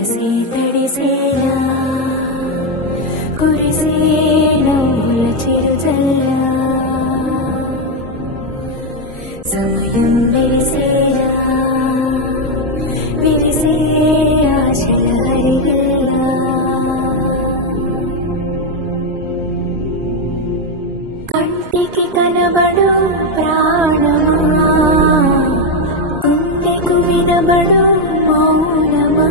మనసే తడిసేలా కురిసే నవ్వుల చిరుజల్లా సమయం విరిసేలా విరిసే ఆశల హరిగల్లా కంటికి కనబడు ప్రాణమా గుండెకు వినబడు మౌనమా